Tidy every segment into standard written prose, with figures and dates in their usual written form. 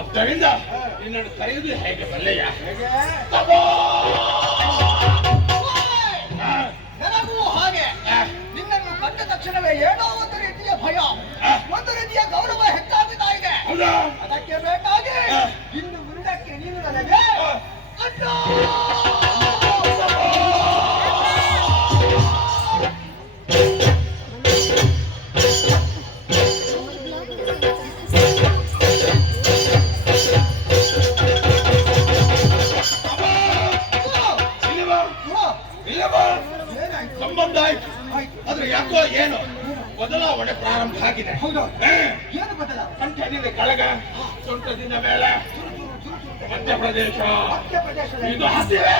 ಆದ್ದರಿಂದ ನಿನ್ನನ್ನು ಕರೆಯುವುದು ಹೇಗೆ ಬಲ್ಲೆಯ? ನನಗೂ ಹಾಗೆ ನಿನ್ನನ್ನು ಕಂಡ ತಕ್ಷಣವೇ ಏನೋ ಒಂದು ರೀತಿಯ ಭಯ, ಒಂದು ರೀತಿಯ ಗೌರವ ಹೆಚ್ಚಾಗುತ್ತಾ ಇದೆ. ಅದಕ್ಕೆ ಬೇಕಾಗಿ ಇನ್ನು ಮುಂದಕ್ಕೆ ನೀನು ನನಗೆ ಅಣ್ಣ ಸಂಬಂಧ ಆಯ್ತು, ಆದ್ರೆ ಯಾಕೋ ಏನು ಬದಲಾವಣೆ ಪ್ರಾರಂಭ ಆಗಿದೆ. ಹೌದು, ಏನು ಬದಲಾವಣೆ? ಕಂಠದಿಂದ ಕೆಳಗ, ಸೊಂಟದಿಂದ ಮೇಲೆ, ಮಧ್ಯಪ್ರದೇಶ ಇದು ಹಸಿವೆ.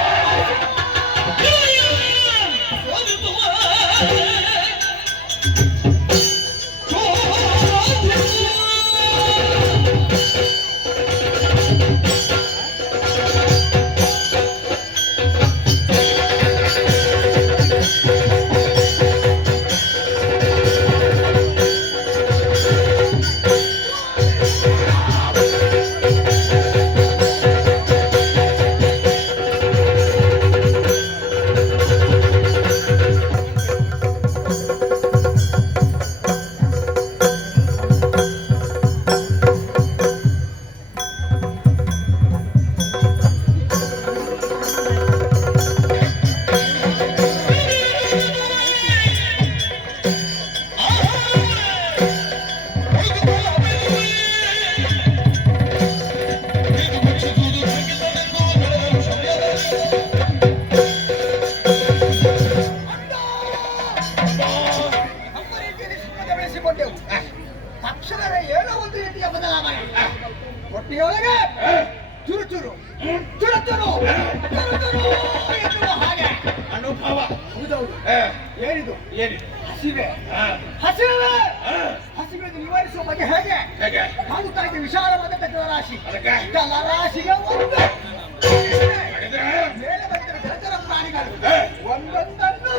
ತಕ್ಷಣವೇ ಏನೋ ಒಂದು ರೀತಿಯ ಬದಲಾವಣೆ. ಹೊಟ್ಟೆಯೊಳಗೆ ಚುರು ಚುರು ಚುರು ಚುರು ಚುರು ಚುರು ಎನ್ನುವ ಹಾಗೆ ಅನುಭವ. ಹೌದೌದು. ಏನಿದು? ಏನಿದು? ಹಸಿವೆ. ಹಸಿವೆ ಹಸಿವೆಯನ್ನು ನಿವಾರಿಸುವ ಬಗ್ಗೆ ಹೇಗೆ ಕಾಣುತ್ತಾ ಇದೆ ವಿಶಾಲವಾದ ಜಲರಾಶಿ. ಜಲರಾಶಿಗೆ ಒಂದು ಮೇಲೆ ಬಂದಿರುವ ಜಲಚರ ಪ್ರಾಣಿಗಳು ಒಂದೊಂದನ್ನು